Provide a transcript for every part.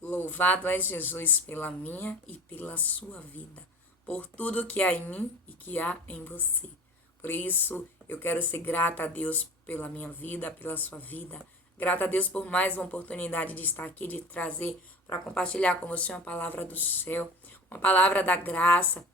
Louvado é Jesus pela minha e pela sua vida, por tudo que há em mim e que há em você. Por isso, eu quero ser grata a Deus pela minha vida, pela sua vida. Grata a Deus por mais uma oportunidade de estar aqui, de trazer para compartilhar com você uma palavra do céu, uma palavra da graça,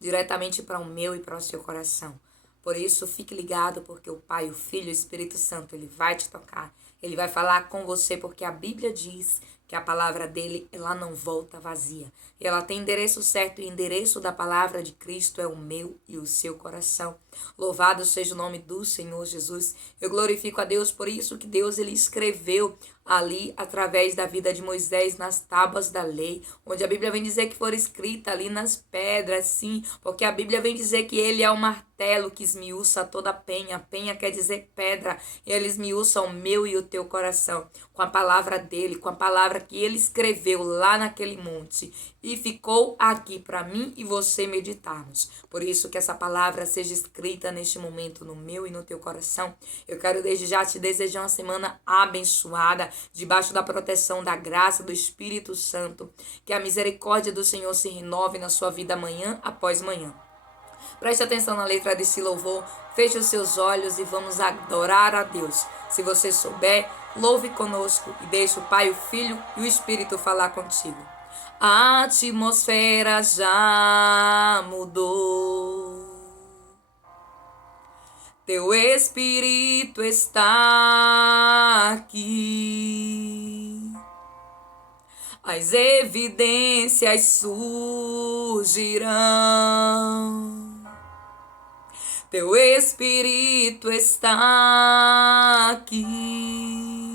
diretamente para o meu e para o seu coração. Por isso, fique ligado, porque o Pai, o Filho e o Espírito Santo, ele vai te tocar. Ele vai falar com você, porque a Bíblia diz que a palavra dele, ela não volta vazia. E ela tem endereço certo, e o endereço da palavra de Cristo é o meu e o seu coração. Louvado seja o nome do Senhor Jesus. Eu glorifico a Deus por isso que Deus ele escreveu ali através da vida de Moisés nas tábuas da lei, onde a Bíblia vem dizer que foram escritas ali nas pedras, sim, porque a Bíblia vem dizer que ele é o martelo que esmiuça toda a penha. Penha quer dizer pedra, e ele esmiuça o meu e o teu coração com a palavra dele, com a palavra que ele escreveu lá naquele monte e ficou aqui para mim e você meditarmos. Por isso que essa palavra seja escrita neste momento no meu e no teu coração. Eu quero desde já te desejar uma semana abençoada, debaixo da proteção da graça do Espírito Santo. Que a misericórdia do Senhor se renove na sua vida manhã após manhã. Preste atenção na letra desse louvor, feche os seus olhos e vamos adorar a Deus. Se você souber, louve conosco e deixe o Pai, o Filho e o Espírito falar contigo. A atmosfera já mudou. Teu Espírito está aqui. As evidências surgirão. Teu Espírito está aqui.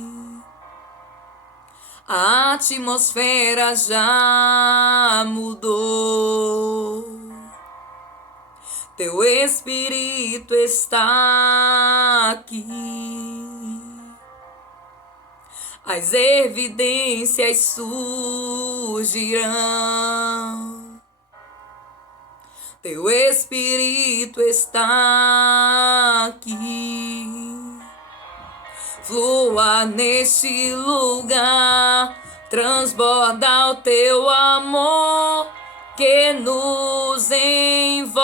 A atmosfera já mudou. Teu Espírito está aqui. As evidências surgirão. Teu Espírito está aqui. Flua neste lugar, transborda o teu amor que nos envolve.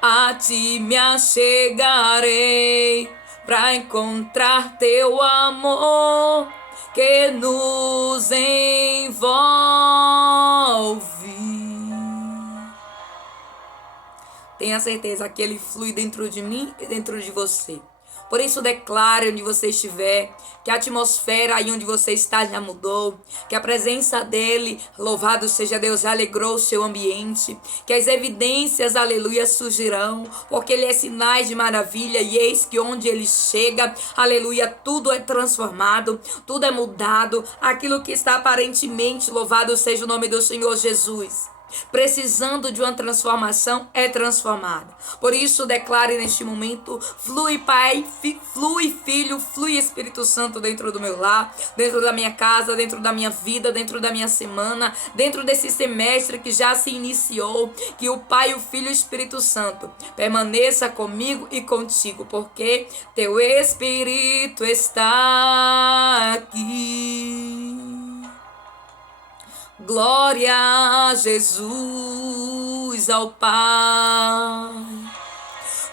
A ti me achegarei pra encontrar teu amor que nos envolve. Tenha certeza que ele flui dentro de mim e dentro de você. Por isso declare onde você estiver, que a atmosfera aí onde você está já mudou, que a presença dele, louvado seja Deus, já alegrou o seu ambiente, que as evidências, aleluia, surgirão, porque ele é sinais de maravilha, e eis que onde ele chega, aleluia, tudo é transformado, tudo é mudado, aquilo que está aparentemente, louvado seja o nome do Senhor Jesus, precisando de uma transformação, é transformada. Por isso declare neste momento: flui Pai, flui Filho, flui Espírito Santo dentro do meu lar, dentro da minha casa, dentro da minha vida, dentro da minha semana, dentro desse semestre que já se iniciou. Que o Pai, o Filho e o Espírito Santo permaneça comigo e contigo, porque teu Espírito está aqui. Glória a Jesus, ao Pai.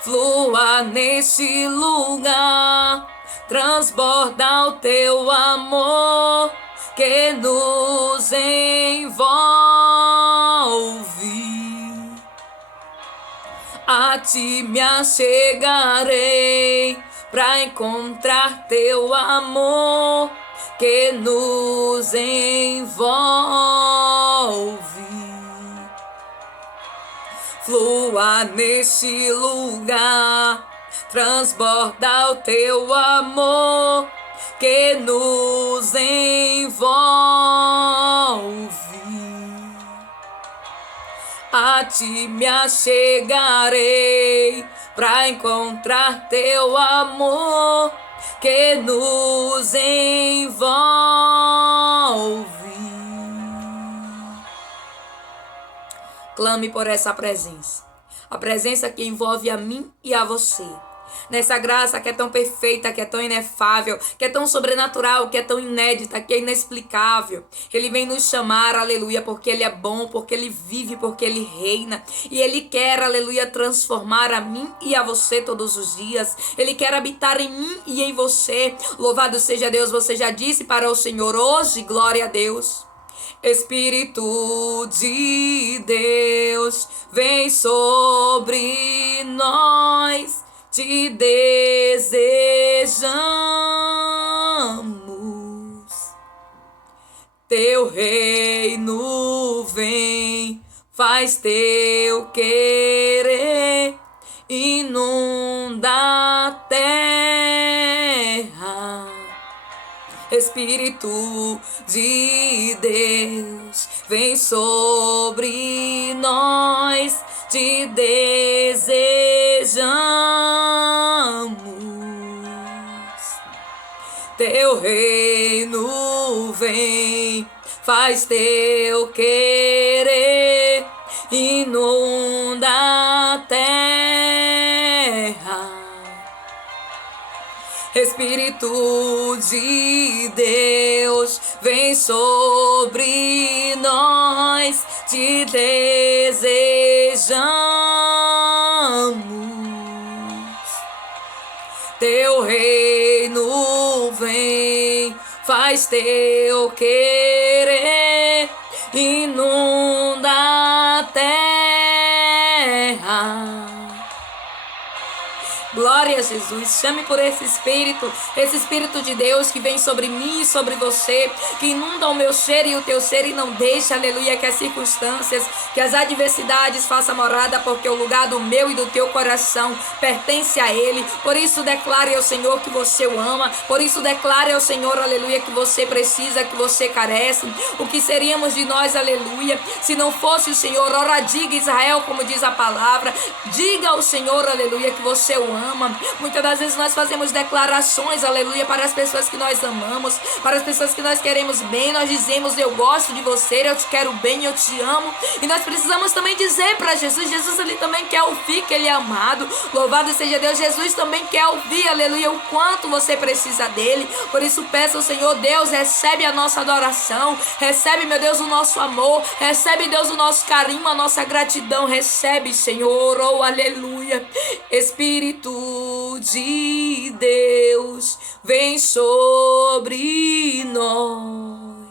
Flua neste lugar, transborda o teu amor que nos envolve. A ti me achegarei pra encontrar teu amor que nos envolve. Flua neste lugar, transborda o teu amor que nos envolve. A ti me achegarei pra encontrar teu amor que nos envolve. Clame por essa presença. A presença que envolve a mim e a você. nessa graça que é tão perfeita, que é tão inefável, que é tão sobrenatural, que é tão inédita, que é inexplicável. Ele vem nos chamar, aleluia, porque Ele é bom, porque Ele vive, porque Ele reina. E Ele quer, aleluia, transformar a mim e a você todos os dias. Ele quer habitar em mim e em você. Louvado seja Deus, você já disse para o Senhor hoje, glória a Deus. Espírito de Deus, vem sobre nós, te desejamos. Teu reino vem, faz teu querer, inunda a terra. Espírito de Deus, vem sobre nós, te desejamos. Teu reino vem, faz teu querer, inunda a terra. Espírito de Deus, vem sobre nós, te desejamos. Teu reino vem, faz teu querer, inunda a terra. Glória a Jesus, chame por esse Espírito de Deus que vem sobre mim e sobre você, que inunda o meu ser e o teu ser e não deixa, aleluia, que as circunstâncias, que as adversidades façam morada, porque o lugar do meu e do teu coração pertence a Ele. Por isso declare ao Senhor que você o ama, por isso declare ao Senhor, aleluia, que você precisa, que você carece. O que seríamos de nós, aleluia, se não fosse o Senhor? Ora, diga Israel, como diz a palavra, diga ao Senhor, aleluia, que você o ama. Muitas das vezes nós fazemos declarações, aleluia, para as pessoas que nós amamos, para as pessoas que nós queremos bem. Nós dizemos: eu gosto de você, eu te quero bem, eu te amo. E nós precisamos também dizer para Jesus: Jesus, Ele também quer ouvir que Ele é amado. Louvado seja Deus, Jesus também quer ouvir, aleluia, o quanto você precisa dEle. Por isso peça ao Senhor: Deus, recebe a nossa adoração, recebe, meu Deus, o nosso amor, recebe, Deus, o nosso carinho, a nossa gratidão, recebe, Senhor, oh aleluia. Espírito de Deus, vem sobre nós.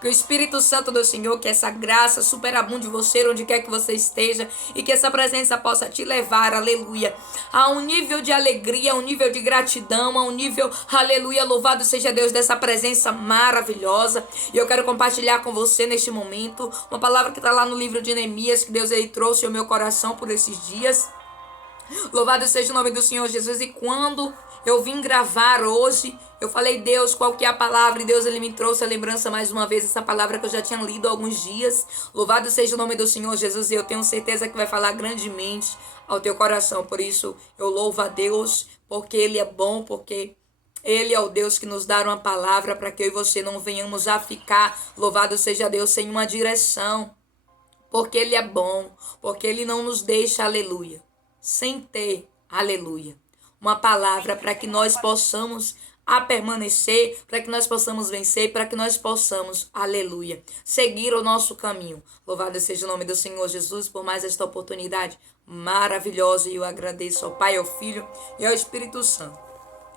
Que o Espírito Santo do Senhor, que essa graça superabunde você onde quer que você esteja, e que essa presença possa te levar, aleluia, a um nível de alegria, a um nível de gratidão, a um nível, aleluia, louvado seja Deus, dessa presença maravilhosa. E eu quero compartilhar com você neste momento uma palavra que está lá no livro de Neemias, que Deus ele trouxe ao meu coração por esses dias. Louvado seja o nome do Senhor Jesus. E quando eu vim gravar hoje, eu falei: Deus, qual que é a palavra? E Deus ele me trouxe a lembrança mais uma vez, essa palavra que eu já tinha lido há alguns dias. Louvado seja o nome do Senhor Jesus. E eu tenho certeza que vai falar grandemente ao teu coração. Por isso eu louvo a Deus, porque Ele é bom, porque Ele é o Deus que nos dá uma palavra para que eu e você não venhamos a ficar, louvado seja Deus, sem uma direção. Porque Ele é bom, porque Ele não nos deixa, aleluia, sem ter, aleluia, uma palavra para que nós possamos a permanecer, para que nós possamos vencer, para que nós possamos, aleluia, seguir o nosso caminho. Louvado seja o nome do Senhor Jesus por mais esta oportunidade maravilhosa, e eu agradeço ao Pai, ao Filho e ao Espírito Santo.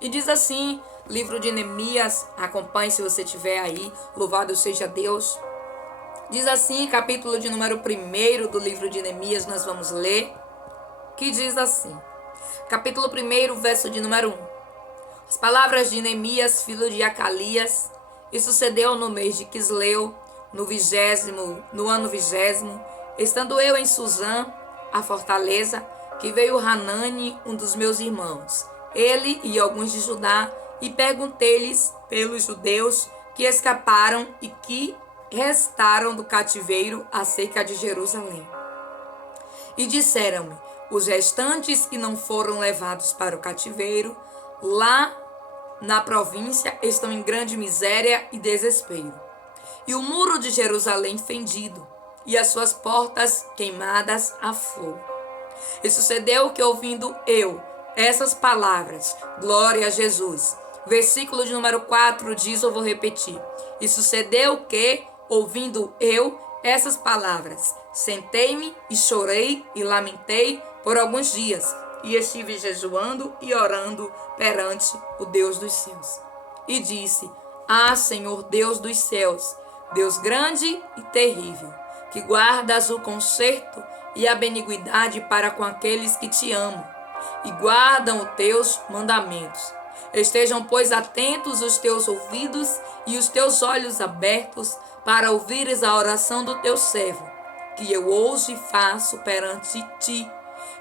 E diz assim, livro de Neemias, acompanhe se você tiver aí, louvado seja Deus. Diz assim, capítulo de número 1 do livro de Neemias, nós vamos ler, que diz assim, capítulo 1, verso de número 1. As palavras de Neemias, filho de Acalias, e sucedeu no mês de Quisleu, no ano 20, estando eu em Suzã, a fortaleza, que veio Hanani, um dos meus irmãos, ele e alguns de Judá, e perguntei-lhes pelos judeus que escaparam e que restaram do cativeiro acerca de Jerusalém. E disseram-me: os restantes que não foram levados para o cativeiro, lá na província, estão em grande miséria e desespero. E o muro de Jerusalém fendido, e as suas portas queimadas a fogo. E sucedeu que, ouvindo eu essas palavras, glória a Jesus. Versículo de número 4 diz, eu vou repetir. E sucedeu que, ouvindo eu essas palavras, sentei-me e chorei e lamentei por alguns dias, e estive jejuando e orando perante o Deus dos céus. E disse, Senhor Deus dos céus, Deus grande e terrível, que guardas o conserto e a benignidade para com aqueles que te amam e guardam os teus mandamentos. Estejam, pois, atentos os teus ouvidos e os teus olhos abertos para ouvires a oração do teu servo, que eu hoje faço perante ti,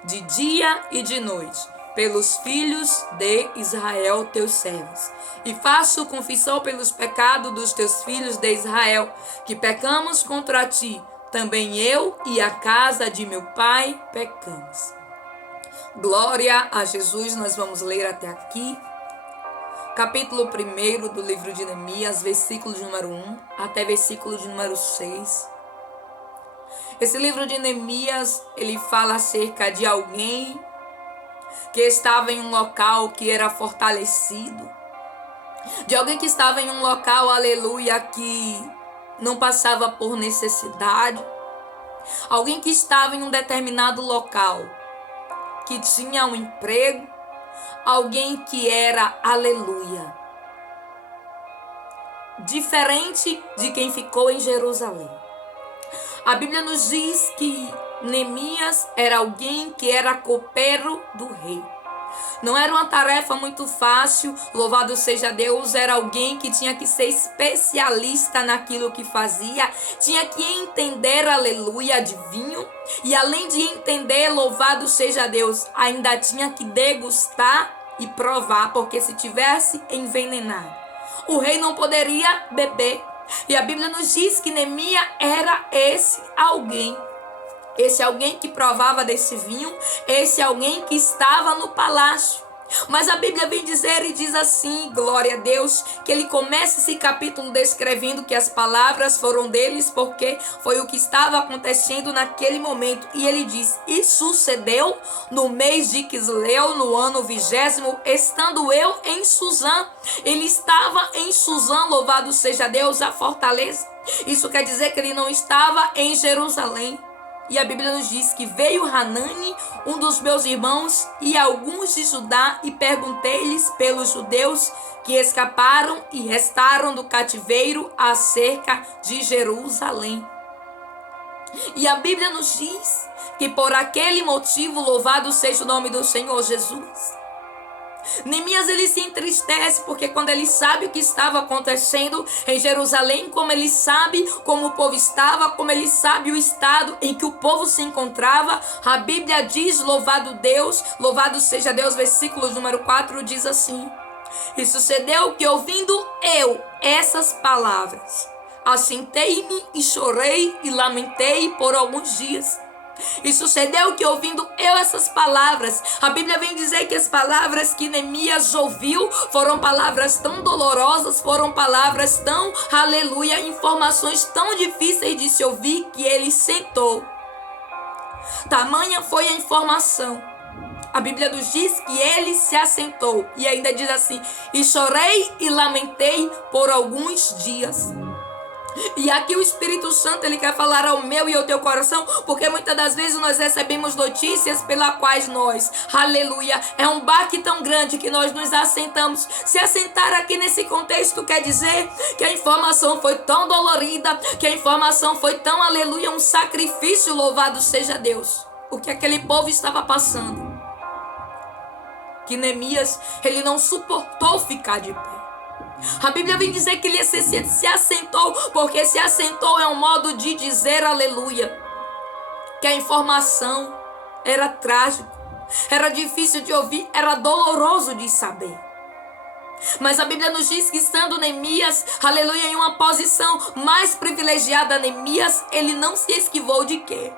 de dia e de noite, pelos filhos de Israel, teus servos. E faço confissão pelos pecados dos teus filhos de Israel, que pecamos contra ti, também eu e a casa de meu pai pecamos. Glória a Jesus, nós vamos ler até aqui. Capítulo 1 do livro de Neemias, versículo de número 1 até versículo de número 6. Esse livro de Neemias, ele fala acerca de alguém que estava em um local que era fortalecido, de alguém que estava em um local, aleluia, que não passava por necessidade, alguém que estava em um determinado local, que tinha um emprego, alguém que era, aleluia, diferente de quem ficou em Jerusalém. A Bíblia nos diz que Neemias era alguém que era copeiro do rei. Não era uma tarefa muito fácil, louvado seja Deus, era alguém que tinha que ser especialista naquilo que fazia, tinha que entender, aleluia, de vinho, e além de entender, louvado seja Deus, ainda tinha que degustar e provar, porque se tivesse envenenado, o rei não poderia beber. E a Bíblia nos diz que Neemias era esse alguém que provava desse vinho, esse alguém que estava no palácio. Mas a Bíblia vem dizer e diz assim, glória a Deus, que ele começa esse capítulo descrevendo que as palavras foram deles, porque foi o que estava acontecendo naquele momento. E ele diz, e sucedeu no mês de Quisleu, no ano 20º, estando eu em Suzã. Ele estava em Suzã, louvado seja Deus, a fortaleza. Isso quer dizer que ele não estava em Jerusalém. E a Bíblia nos diz que veio Hanani, um dos meus irmãos, e alguns de Judá, e perguntei-lhes pelos judeus que escaparam e restaram do cativeiro acerca de Jerusalém. E a Bíblia nos diz que por aquele motivo, louvado seja o nome do Senhor Jesus, Neemias, ele se entristece, porque quando ele sabe o que estava acontecendo em Jerusalém, como ele sabe como o povo estava, como ele sabe o estado em que o povo se encontrava, a Bíblia diz, louvado Deus, louvado seja Deus, versículo número 4, diz assim, e sucedeu que, ouvindo eu essas palavras, assentei-me e chorei e lamentei por alguns dias. E sucedeu que, ouvindo eu essas palavras, a Bíblia vem dizer que as palavras que Neemias ouviu foram palavras tão dolorosas, foram palavras tão, aleluia, informações tão difíceis de se ouvir, que ele sentou. Tamanha foi a informação. A Bíblia nos diz que ele se assentou, e ainda diz assim, e chorei e lamentei por alguns dias. E aqui o Espírito Santo, ele quer falar ao meu e ao teu coração, porque muitas das vezes nós recebemos notícias pelas quais nós, aleluia, é um baque tão grande que nós nos assentamos. Se assentar aqui nesse contexto quer dizer que a informação foi tão dolorida, que a informação foi tão, aleluia, um sacrifício, louvado seja Deus, o que aquele povo estava passando, que Neemias, ele não suportou ficar de pé. A Bíblia vem dizer que ele se assentou, porque se assentou é um modo de dizer, aleluia, que a informação era trágico, era difícil de ouvir, era doloroso de saber. Mas a Bíblia nos diz que, estando Neemias, aleluia, em uma posição mais privilegiada, Neemias, ele não se esquivou de quê?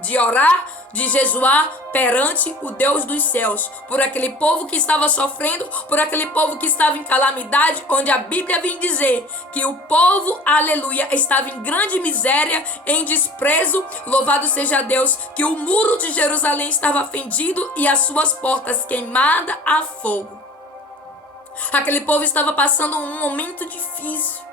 de orar, de jejuar perante o Deus dos céus, por aquele povo que estava sofrendo, por aquele povo que estava em calamidade, onde a Bíblia vem dizer que o povo, aleluia, estava em grande miséria, em desprezo. Louvado seja Deus, que o muro de Jerusalém estava fendido e as suas portas queimadas a fogo. Aquele povo estava passando um momento difícil.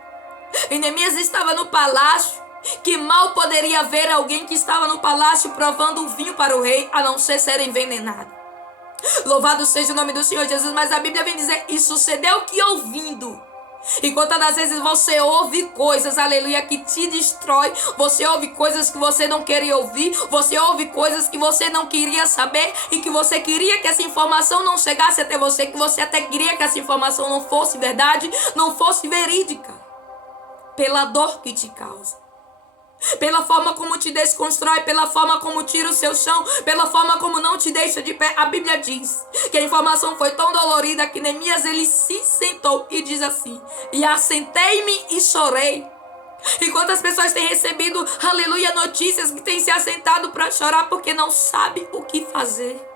E Neemias estava no palácio, que mal poderia ver alguém que estava no palácio provando o vinho para o rei, a não ser envenenado. Louvado seja o nome do Senhor Jesus, mas a Bíblia vem dizer, e sucedeu que ouvindo. E quantas das vezes você ouve coisas, aleluia, que te destrói, você ouve coisas que você não queria ouvir, você ouve coisas que você não queria saber e que você queria que essa informação não chegasse até você, que você até queria que essa informação não fosse verdade, não fosse verídica, pela dor que te causa. Pela forma como te desconstrói, pela forma como tira o seu chão, pela forma como não te deixa de pé. A Bíblia diz que a informação foi tão dolorida que Neemias ele se sentou e diz assim: e assentei-me e chorei. E quantas pessoas têm recebido, aleluia, notícias que têm se assentado para chorar porque não sabe o que fazer.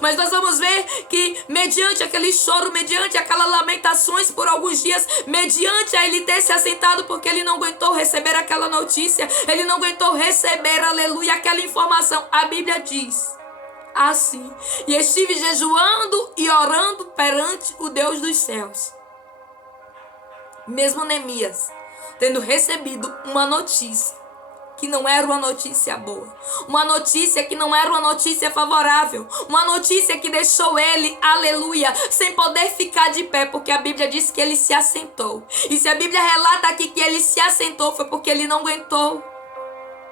Mas nós vamos ver que mediante aquele choro, mediante aquelas lamentações por alguns dias, mediante a ele ter se assentado porque ele não aguentou receber aquela notícia, ele não aguentou receber, aleluia, aquela informação. A Bíblia diz assim: e estive jejuando e orando perante o Deus dos céus. Mesmo Neemias tendo recebido uma notícia que não era uma notícia boa, uma notícia que não era uma notícia favorável, uma notícia que deixou ele, aleluia, sem poder ficar de pé, porque a Bíblia diz que ele se assentou. E se a Bíblia relata aqui que ele se assentou, foi porque ele não aguentou.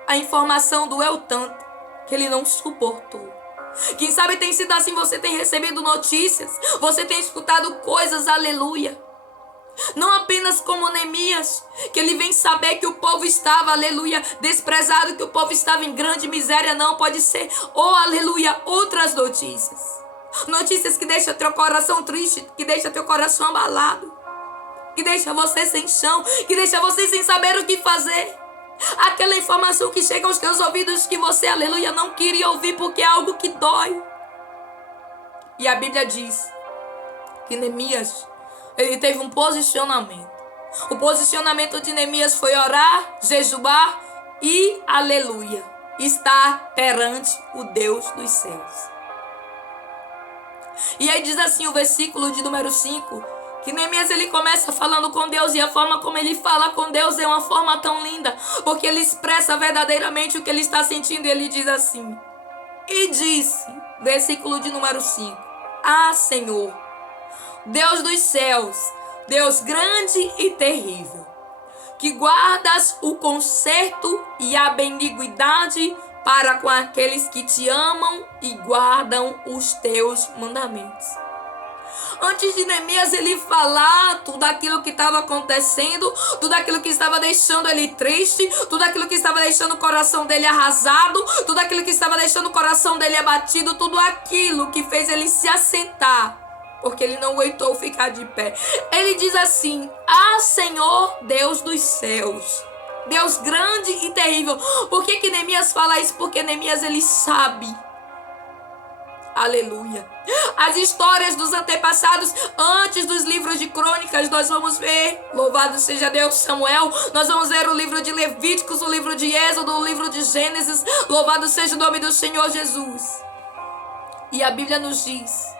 A informação doeu tanto que ele não suportou. Quem sabe tem sido assim, você tem recebido notícias, você tem escutado coisas, aleluia. Não apenas como Neemias, que ele vem saber que o povo estava, aleluia, desprezado, que o povo estava em grande miséria. Não, pode ser, aleluia, outras notícias. Notícias que deixam teu coração triste, que deixam teu coração abalado, que deixa você sem chão, que deixa você sem saber o que fazer. Aquela informação que chega aos teus ouvidos que você, aleluia, não queria ouvir porque é algo que dói. E a Bíblia diz que Neemias, ele teve um posicionamento. O posicionamento de Neemias foi orar, jejuar e, aleluia, estar perante o Deus dos céus. E aí diz assim o versículo de número 5, que Neemias ele começa falando com Deus, e a forma como ele fala com Deus é uma forma tão linda, porque ele expressa verdadeiramente o que ele está sentindo. E ele diz assim: e disse, versículo de número 5, ah, Senhor, Deus dos céus, Deus grande e terrível, que guardas o conserto e a benignidade para com aqueles que te amam e guardam os teus mandamentos. Antes de Neemias ele falar tudo aquilo que estava acontecendo, tudo aquilo que estava deixando ele triste, tudo aquilo que estava deixando o coração dele arrasado, tudo aquilo que estava deixando o coração dele abatido, tudo aquilo que fez ele se assentar, porque ele não aguentou ficar de pé. Ele diz assim: ah, Senhor, Deus dos céus, Deus grande e terrível. Por que Neemias fala isso? Porque Neemias ele sabe, aleluia, as histórias dos antepassados. Antes dos livros de crônicas, nós vamos ver, louvado seja Deus, Samuel, nós vamos ver o livro de Levíticos, o livro de Êxodo, o livro de Gênesis, louvado seja o nome do Senhor Jesus. E a Bíblia nos diz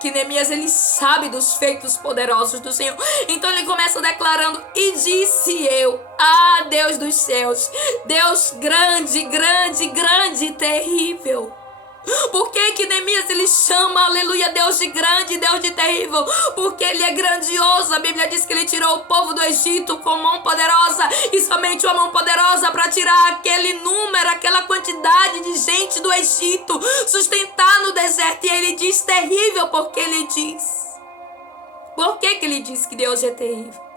que Neemias ele sabe dos feitos poderosos do Senhor. Então ele começa declarando: e disse eu, ah, Deus dos céus, Deus grande, grande, grande e terrível. Por que Neemias ele chama, aleluia, Deus de grande, Deus de terrível? Porque ele é grandioso. A Bíblia diz que ele tirou o povo do Egito com mão poderosa, e somente uma mão poderosa para tirar aquele número, aquela quantidade de gente do Egito, sustentar no deserto. E ele diz terrível porque ele diz. Por que ele diz que Deus é terrível?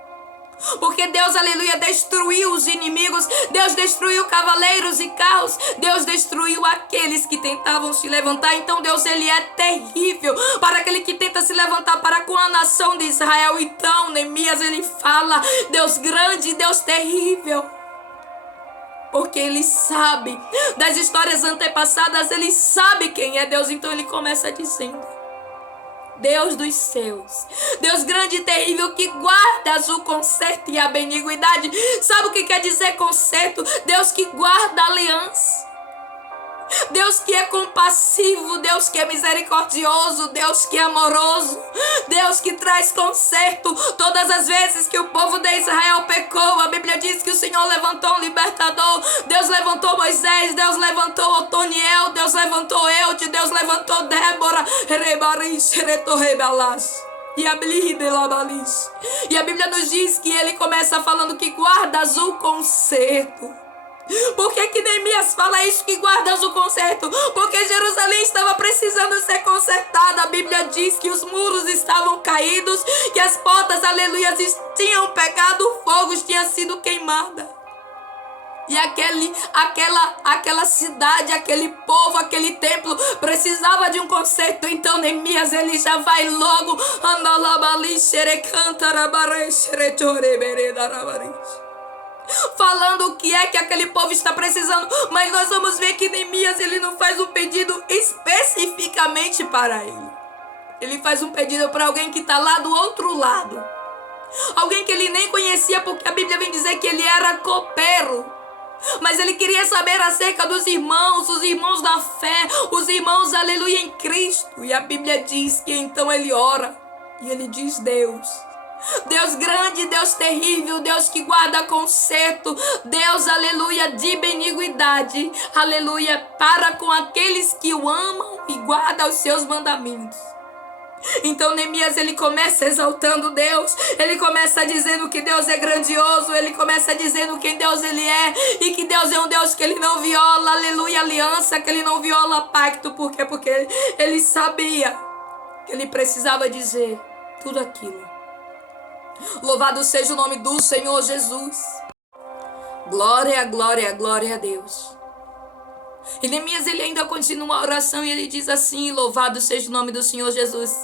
Porque Deus, aleluia, destruiu os inimigos, Deus destruiu cavaleiros e carros, Deus destruiu aqueles que tentavam se levantar. Então Deus ele é terrível para aquele que tenta se levantar para com a nação de Israel. Então Neemias ele fala: Deus grande, Deus terrível. porque ele sabe das histórias antepassadas, ele sabe quem é Deus. Então ele começa dizendo: Deus dos céus, Deus grande e terrível, que guardas o conserto e a beniguidade. Sabe o que quer dizer conserto? Deus que guarda a aliança, Deus que é compassivo, Deus que é misericordioso, Deus que é amoroso, Deus que traz conserto. Todas as vezes que o povo de Israel pecou, a Bíblia diz que o Senhor levantou um libertador. Deus levantou Moisés, Deus levantou Otoniel, Deus levantou Eude, Deus levantou Débora. E a Bíblia nos diz que ele começa falando que guardas o conserto. Por que Neemias fala isso, que guardas o conserto? Porque Jerusalém estava precisando ser consertada. A Bíblia diz que os muros estavam caídos, que as portas, aleluia, tinham pegado fogo, tinha sido queimada. E aquela cidade, aquele povo, aquele templo precisava de um conserto. Então Neemias, ele já vai logo falando o que é que aquele povo está precisando. Mas nós vamos ver que Neemias, ele não faz um pedido especificamente para ele. Ele faz um pedido para alguém que está lá do outro lado. Alguém que ele nem conhecia, porque a Bíblia vem dizer que ele era copeiro. Mas ele queria saber acerca dos irmãos, os irmãos da fé, os irmãos, aleluia, em Cristo. E a Bíblia diz que então ele ora e ele diz: Deus grande, Deus terrível, Deus que guarda conserto, Deus, aleluia, de beniguidade, aleluia, para com aqueles que o amam e guardam os seus mandamentos. Então Neemias, ele começa exaltando Deus, ele começa dizendo que Deus é grandioso, ele começa dizendo quem Deus ele é, e que Deus é um Deus que ele não viola, aleluia, aliança, que ele não viola pacto. Por quê? Porque ele sabia que ele precisava dizer tudo aquilo. Louvado seja o nome do Senhor Jesus. Glória, glória, glória a Deus. E Neemias, ele ainda continua a oração e ele diz assim: louvado seja o nome do Senhor Jesus.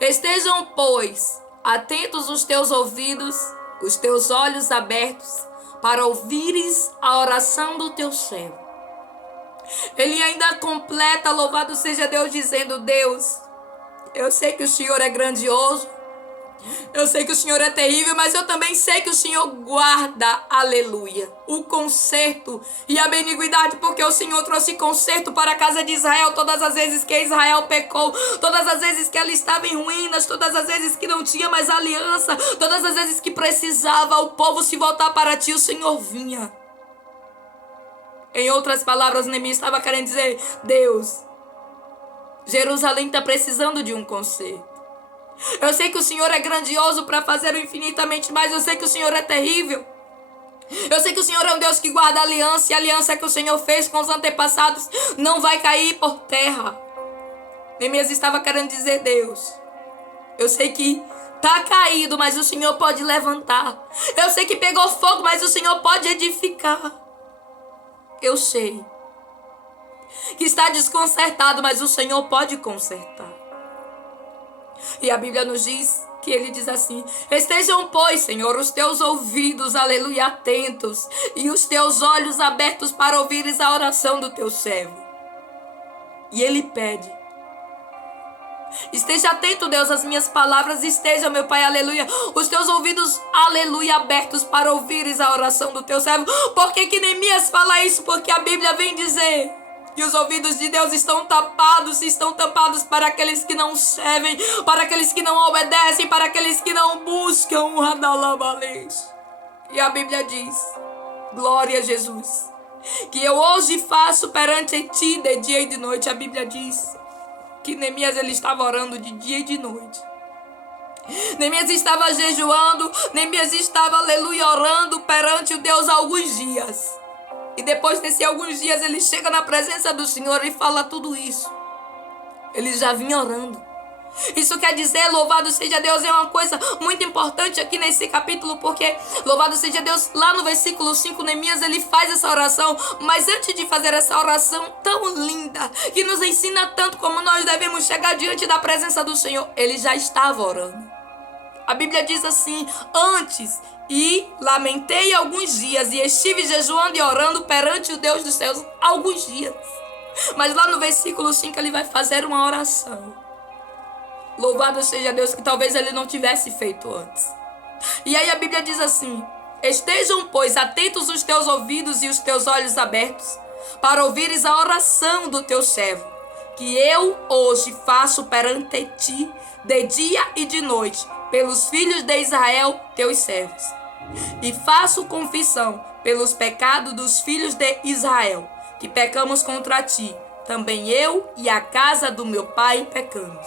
Estejam, pois, atentos os teus ouvidos, os teus olhos abertos, para ouvires a oração do teu servo. Ele ainda completa, louvado seja Deus, dizendo: Deus, eu sei que o Senhor é grandioso, eu sei que o Senhor é terrível, mas eu também sei que o Senhor guarda, aleluia, o conserto e a beniguidade, porque o Senhor trouxe conserto para a casa de Israel todas as vezes que Israel pecou, todas as vezes que ela estava em ruínas, todas as vezes que não tinha mais aliança, todas as vezes que precisava o povo se voltar para ti, o Senhor vinha. Em outras palavras, Neemias estava querendo dizer: Deus, Jerusalém está precisando de um conserto. Eu sei que o Senhor é grandioso para fazer o infinitamente mais. Eu sei que o Senhor é terrível. Eu sei que o Senhor é um Deus que guarda a aliança. E a aliança que o Senhor fez com os antepassados não vai cair por terra. Neemias estava querendo dizer: Deus, eu sei que está caído, mas o Senhor pode levantar. Eu sei que pegou fogo, mas o Senhor pode edificar. Eu sei que está desconcertado, mas o Senhor pode consertar. E a Bíblia nos diz que ele diz assim: estejam, pois, Senhor, os teus ouvidos, aleluia, atentos, e os teus olhos abertos para ouvires a oração do teu servo. E ele pede: esteja atento, Deus, às minhas palavras, esteja, meu Pai, aleluia, os teus ouvidos, aleluia, abertos para ouvires a oração do teu servo. Por que Neemias fala isso? Porque a Bíblia vem dizer que os ouvidos de Deus estão tampados para aqueles que não servem, para aqueles que não obedecem, para aqueles que não buscam o Radalabalês. E a Bíblia diz: glória a Jesus, que eu hoje faço perante ti de dia e de noite. A Bíblia diz que Neemias, ele estava orando de dia e de noite. Neemias estava jejuando, Neemias estava, aleluia, orando perante o Deus há alguns dias. E depois desses alguns dias ele chega na presença do Senhor e fala tudo isso. Ele já vinha orando. Isso quer dizer, louvado seja Deus, é uma coisa muito importante aqui nesse capítulo, porque louvado seja Deus, lá no versículo 5, Neemias, ele faz essa oração, mas antes de fazer essa oração tão linda, que nos ensina tanto como nós devemos chegar diante da presença do Senhor, ele já estava orando. A Bíblia diz assim: antes, e lamentei alguns dias, e estive jejuando e orando perante o Deus dos céus alguns dias. Mas lá no versículo 5 ele vai fazer uma oração. Louvado seja Deus, que talvez ele não tivesse feito antes. E aí a Bíblia diz assim: estejam, pois, atentos os teus ouvidos e os teus olhos abertos, para ouvires a oração do teu servo, que eu hoje faço perante ti, de dia e de noite, pelos filhos de Israel, teus servos. E faço confissão pelos pecados dos filhos de Israel, que pecamos contra ti. Também eu e a casa do meu pai pecamos.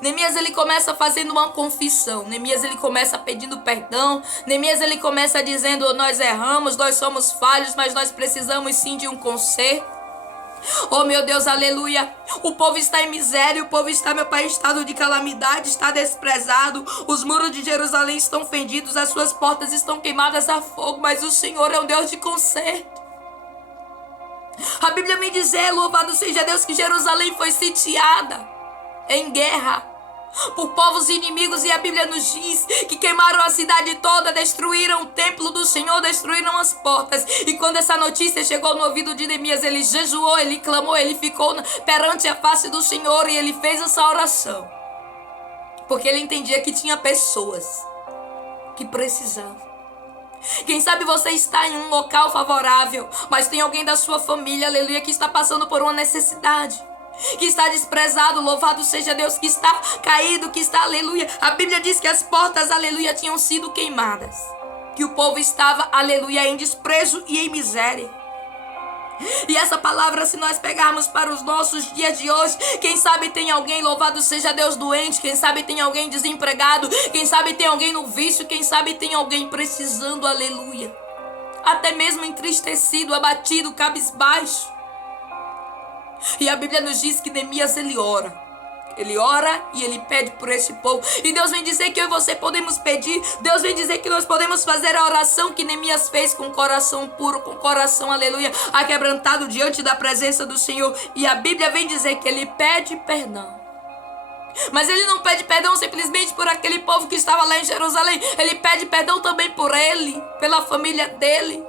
Neemias ele começa fazendo uma confissão. Neemias ele começa pedindo perdão. Neemias ele começa dizendo: nós erramos, nós somos falhos, mas nós precisamos sim de um conserto. Oh meu Deus, aleluia. O povo está em miséria, o povo está, meu Pai, em estado de calamidade, está desprezado. Os muros de Jerusalém estão fendidos, as suas portas estão queimadas a fogo, mas o Senhor é um Deus de conserto. A Bíblia me diz, louvado seja Deus, que Jerusalém foi sitiada em guerra por povos inimigos, e a Bíblia nos diz que queimaram a cidade toda, destruíram o templo do Senhor, destruíram as portas. E quando essa notícia chegou no ouvido de Neemias, ele jejuou, ele clamou, ele ficou perante a face do Senhor e ele fez essa oração, porque ele entendia que tinha pessoas que precisavam. Quem sabe você está em um local favorável, mas tem alguém da sua família, aleluia, que está passando por uma necessidade, que está desprezado, louvado seja Deus, que está caído, que está, aleluia. A Bíblia diz que as portas, aleluia, tinham sido queimadas, que o povo estava, aleluia, em desprezo e em miséria. E essa palavra, se nós pegarmos para os nossos dias de hoje, quem sabe tem alguém, louvado seja Deus, doente, quem sabe tem alguém desempregado, quem sabe tem alguém no vício, quem sabe tem alguém precisando, aleluia, até mesmo entristecido, abatido, cabisbaixo. E a Bíblia nos diz que Neemias ele ora e ele pede por esse povo. E Deus vem dizer que eu e você podemos pedir. Deus vem dizer que nós podemos fazer a oração que Neemias fez, com coração puro, com coração, aleluia, aquebrantado diante da presença do Senhor. E a Bíblia vem dizer que ele pede perdão. Mas ele não pede perdão simplesmente por aquele povo que estava lá em Jerusalém. Ele pede perdão também por ele, pela família dele.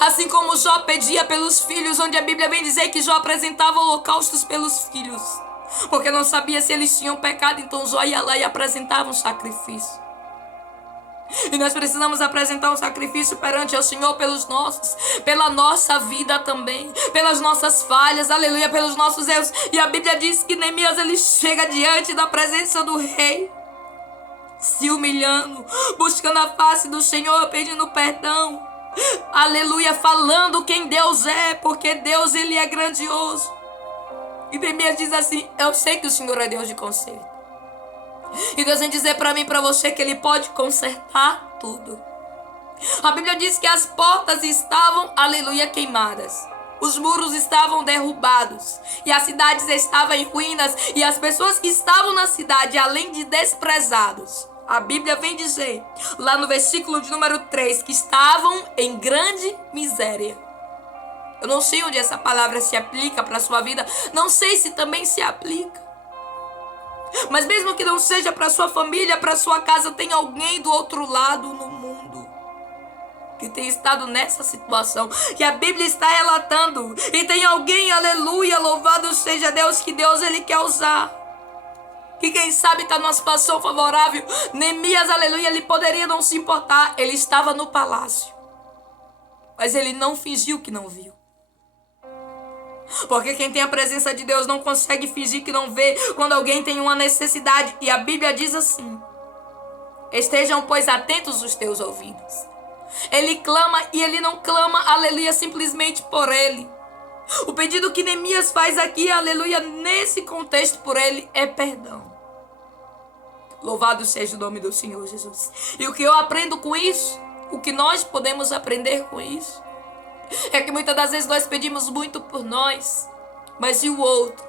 Assim como Jó pedia pelos filhos, onde a Bíblia vem dizer que Jó apresentava holocaustos pelos filhos, porque não sabia se eles tinham pecado, então Jó ia lá e apresentava um sacrifício. E nós precisamos apresentar um sacrifício perante o Senhor pelos nossos, pela nossa vida também, pelas nossas falhas, aleluia, pelos nossos erros. E a Bíblia diz que Neemias ele chega diante da presença do rei, se humilhando, buscando a face do Senhor, pedindo perdão. Aleluia, falando quem Deus é, porque Deus ele é grandioso. E Neemias diz assim: eu sei que o Senhor é Deus de conserto. E Deus vem dizer para mim e para você que ele pode consertar tudo. A Bíblia diz que as portas estavam, aleluia, queimadas. Os muros estavam derrubados e as cidades estavam em ruínas, e as pessoas que estavam na cidade, além de desprezados, a Bíblia vem dizer, lá no versículo de número 3, que estavam em grande miséria. Eu não sei onde essa palavra se aplica para a sua vida, não sei se também se aplica. Mas mesmo que não seja para a sua família, para a sua casa, tem alguém do outro lado no mundo que tem estado nessa situação, que a Bíblia está relatando. E tem alguém, aleluia, louvado seja Deus, que Deus ele quer usar. Que quem sabe está numa situação favorável. Neemias, aleluia, ele poderia não se importar. Ele estava no palácio, mas ele não fingiu que não viu. Porque quem tem a presença de Deus não consegue fingir que não vê quando alguém tem uma necessidade. E a Bíblia diz assim: estejam, pois, atentos os teus ouvidos. Ele clama, e ele não clama, aleluia, simplesmente por ele. O pedido que Neemias faz aqui, aleluia, nesse contexto por ele, é perdão. Louvado seja o nome do Senhor Jesus. E o que eu aprendo com isso, o que nós podemos aprender com isso, é que muitas das vezes nós pedimos muito por nós, mas e o outro?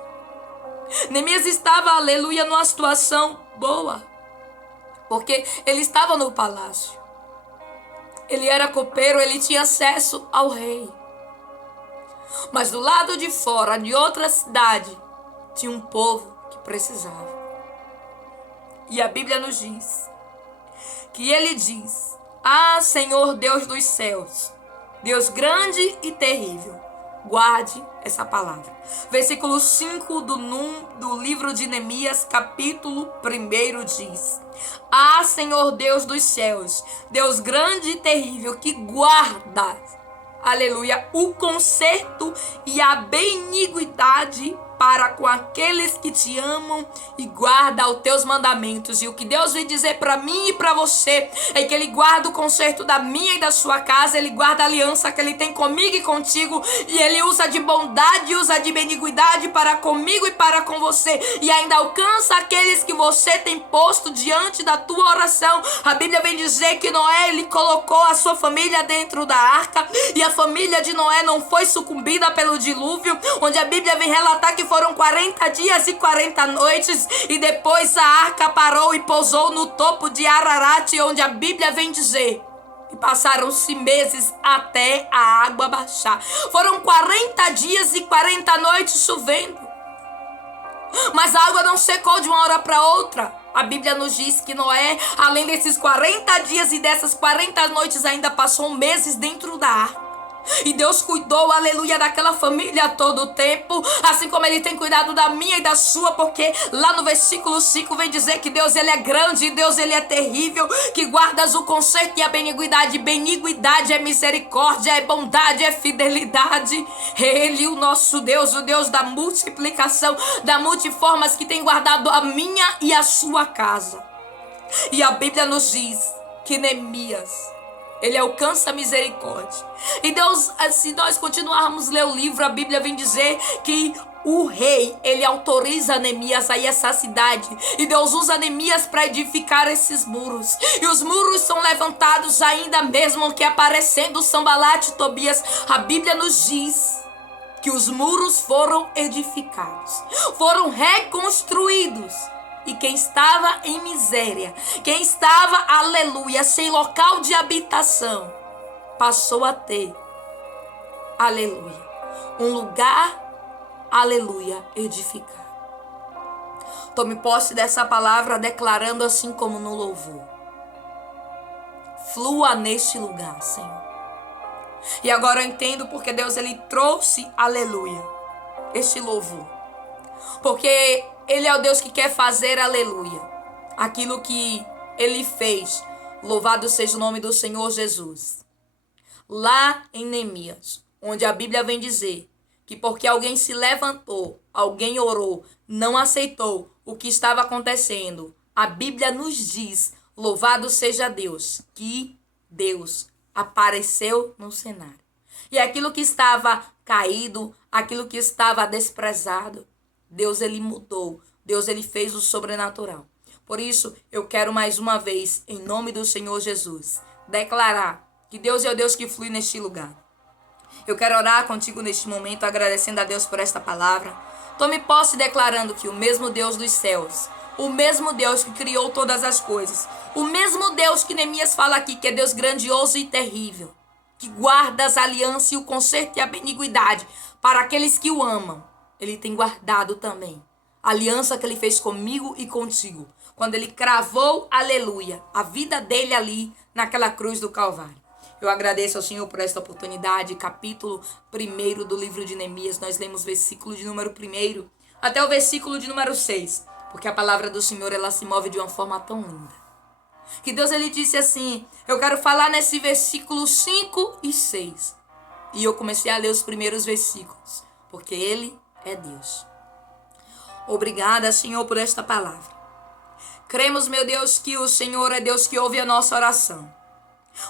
Neemias estava, aleluia, numa situação boa, porque ele estava no palácio. Ele era copeiro, ele tinha acesso ao rei. Mas do lado de fora, de outra cidade, tinha um povo que precisava. E a Bíblia nos diz que ele diz: Ah, Senhor Deus dos céus, Deus grande e terrível. Guarde essa palavra. Versículo 5 do livro de Neemias, capítulo 1 diz: Ah, Senhor Deus dos céus, Deus grande e terrível, que guarda, aleluia, o conserto e a benignidade para com aqueles que te amam e guarda os teus mandamentos. E o que Deus vem dizer para mim e para você é que ele guarda o conserto da minha e da sua casa, ele guarda a aliança que ele tem comigo e contigo, e ele usa de bondade, usa de benignidade para comigo e para com você, e ainda alcança aqueles que você tem posto diante da tua oração. A Bíblia vem dizer que Noé, ele colocou a sua família dentro da arca, e a família de Noé não foi sucumbida pelo dilúvio, onde a Bíblia vem relatar que foram 40 dias e 40 noites, e depois a arca parou e pousou no topo de Ararat, onde a Bíblia vem dizer que passaram-se meses até a água baixar. Foram 40 dias e 40 noites chovendo, mas a água não secou de uma hora para outra. A Bíblia nos diz que Noé, além desses 40 dias e dessas 40 noites, ainda passou meses dentro da arca. E Deus cuidou, aleluia, daquela família todo o tempo, assim como ele tem cuidado da minha e da sua, porque lá no versículo 5 vem dizer que Deus, ele é grande, Deus, ele é terrível, que guardas o conserto e a benignidade. Benignidade é misericórdia, é bondade, é fidelidade. Ele, o nosso Deus, o Deus da multiplicação, da multiformas, que tem guardado a minha e a sua casa. E a Bíblia nos diz que Neemias, ele alcança misericórdia. E Deus, se nós continuarmos a ler o livro, a Bíblia vem dizer que o rei, ele autoriza Neemias a ir a essa cidade. E Deus usa Neemias para edificar esses muros. E os muros são levantados ainda mesmo que aparecendo Sanbalat e Tobias. A Bíblia nos diz que os muros foram edificados, foram reconstruídos. E quem estava em miséria, quem estava, aleluia, sem local de habitação, passou a ter, aleluia, um lugar, aleluia, edificado. Tome posse dessa palavra, declarando assim como no louvor: flua neste lugar, Senhor. E agora eu entendo porque Deus, ele trouxe, aleluia, este louvor. Porque ele é o Deus que quer fazer, aleluia, aquilo que ele fez. Louvado seja o nome do Senhor Jesus. Lá em Neemias, onde a Bíblia vem dizer que porque alguém se levantou, alguém orou, não aceitou o que estava acontecendo, a Bíblia nos diz, louvado seja Deus, que Deus apareceu no cenário. E aquilo que estava caído, aquilo que estava desprezado, Deus, ele mudou. Deus, ele fez o sobrenatural. Por isso, eu quero mais uma vez, em nome do Senhor Jesus, declarar que Deus é o Deus que flui neste lugar. Eu quero orar contigo neste momento, agradecendo a Deus por esta palavra. Tome posse declarando que o mesmo Deus dos céus, o mesmo Deus que criou todas as coisas, o mesmo Deus que Neemias fala aqui, que é Deus grandioso e terrível, que guarda as alianças e o conserto e a benignidade para aqueles que o amam, ele tem guardado também a aliança que ele fez comigo e contigo, quando ele cravou, aleluia, a vida dele ali naquela cruz do Calvário. Eu agradeço ao Senhor por esta oportunidade. Capítulo 1 do livro de Neemias, nós lemos versículo de número 1 até o versículo de número 6, porque a palavra do Senhor, ela se move de uma forma tão linda. Que Deus, ele disse assim, eu quero falar nesse versículo 5 e 6. E eu comecei a ler os primeiros versículos, porque ele é Deus. Obrigada, Senhor, por esta palavra. Cremos, meu Deus, que o Senhor é Deus que ouve a nossa oração.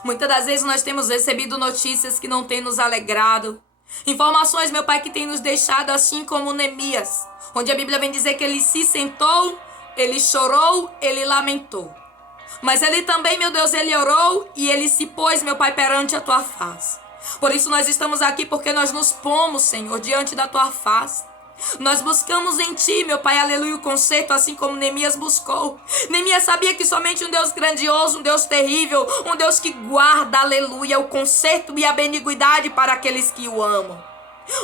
Muitas das vezes nós temos recebido notícias que não têm nos alegrado. Informações, meu Pai, que tem nos deixado assim como Neemias, onde a Bíblia vem dizer que ele se sentou, ele chorou, ele lamentou. Mas ele também, meu Deus, ele orou e ele se pôs, meu Pai, perante a tua face. Por isso nós estamos aqui, porque nós nos pomos, Senhor, diante da tua face. Nós buscamos em ti, meu Pai, aleluia, o conserto, assim como Neemias buscou. Neemias sabia que somente um Deus grandioso, um Deus terrível, um Deus que guarda, aleluia, o conserto e a benignidade para aqueles que o amam.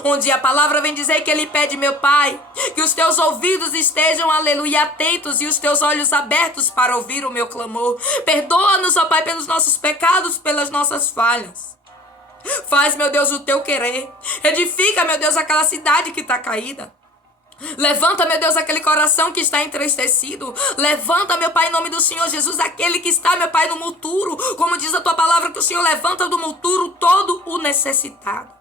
Onde a palavra vem dizer que ele pede, meu Pai, que os teus ouvidos estejam, aleluia, atentos e os teus olhos abertos para ouvir o meu clamor. Perdoa-nos, ó Pai, pelos nossos pecados, pelas nossas falhas. Faz, meu Deus, o teu querer. Edifica, meu Deus, aquela cidade que está caída. Levanta, meu Deus, aquele coração que está entristecido. Levanta, meu Pai, em nome do Senhor Jesus, aquele que está, meu Pai, no monturo. Como diz a tua palavra, que o Senhor levanta do monturo todo o necessitado.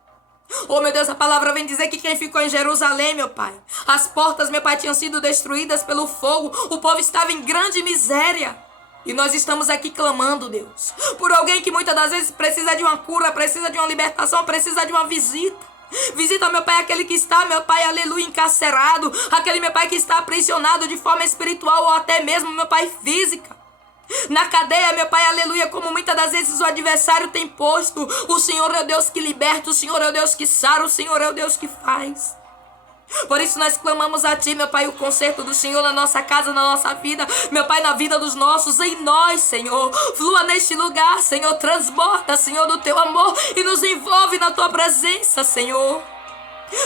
Oh, meu Deus, a palavra vem dizer que quem ficou em Jerusalém, meu Pai, as portas, meu Pai, tinham sido destruídas pelo fogo. O povo estava em grande miséria. E nós estamos aqui clamando, Deus, por alguém que muitas das vezes precisa de uma cura, precisa de uma libertação, precisa de uma visita. Visita, meu Pai, aquele que está, meu Pai, aleluia, encarcerado. Aquele, meu Pai, que está aprisionado de forma espiritual ou até mesmo, meu Pai, física. Na cadeia, meu Pai, aleluia, como muitas das vezes o adversário tem posto. O Senhor é o Deus que liberta, o Senhor é o Deus que sara, o Senhor é o Deus que faz. Por isso nós clamamos a Ti, meu Pai, o conserto do Senhor na nossa casa, na nossa vida, meu Pai, na vida dos nossos, em nós, Senhor. Flua neste lugar, Senhor, transborda, Senhor, do Teu amor e nos envolve na Tua presença, Senhor.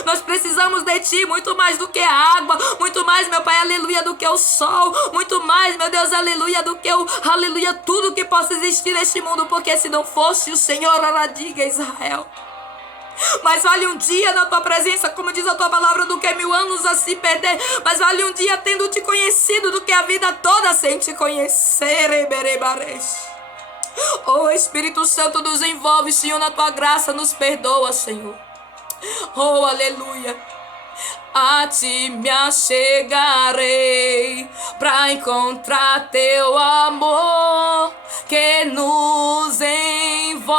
Nós precisamos de Ti muito mais do que a água, muito mais, meu Pai, aleluia, do que o sol, muito mais, meu Deus, aleluia, do que aleluia, tudo que possa existir neste mundo, porque se não fosse o Senhor, diga Israel. Mas vale um dia na Tua presença, como diz a Tua palavra, do que 1000 anos a se perder. Mas vale um dia tendo Te conhecido do que a vida toda sem Te conhecer. Oh, Espírito Santo, nos envolve, Senhor, na Tua graça, nos perdoa, Senhor. Oh, aleluia. A Ti me achegarei pra encontrar Teu amor que nos envolve.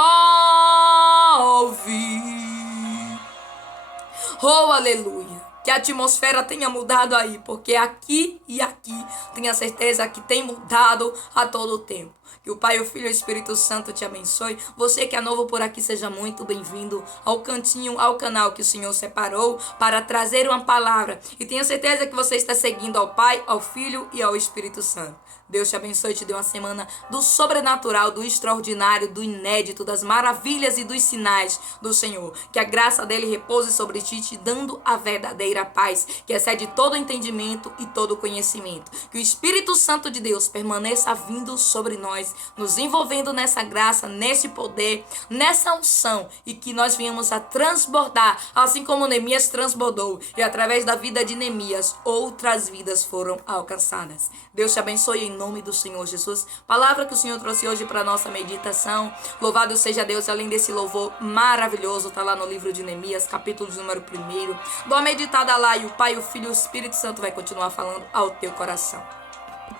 Oh, aleluia. Que a atmosfera tenha mudado aí, porque aqui e aqui tenha certeza que tem mudado a todo o tempo. Que o Pai, o Filho e o Espírito Santo te abençoe. Você que é novo por aqui, seja muito bem-vindo ao cantinho, ao canal que o Senhor separou para trazer uma palavra. E tenha certeza que você está seguindo ao Pai, ao Filho e ao Espírito Santo. Deus te abençoe e te dê uma semana do sobrenatural, do extraordinário, do inédito, das maravilhas e dos sinais do Senhor. Que a graça dele repouse sobre ti, te dando a verdadeira paz, que excede todo entendimento e todo conhecimento. Que o Espírito Santo de Deus permaneça vindo sobre nós, nos envolvendo nessa graça, nesse poder, nessa unção, e que nós venhamos a transbordar, assim como Neemias transbordou, e através da vida de Neemias, outras vidas foram alcançadas. Deus te abençoe em nome do Senhor Jesus. Palavra que o Senhor trouxe hoje para nossa meditação. Louvado seja Deus, além desse louvor maravilhoso, está lá no livro de Neemias, capítulo de número 1. Dá uma meditada lá e o Pai, o Filho e o Espírito Santo vai continuar falando ao teu coração.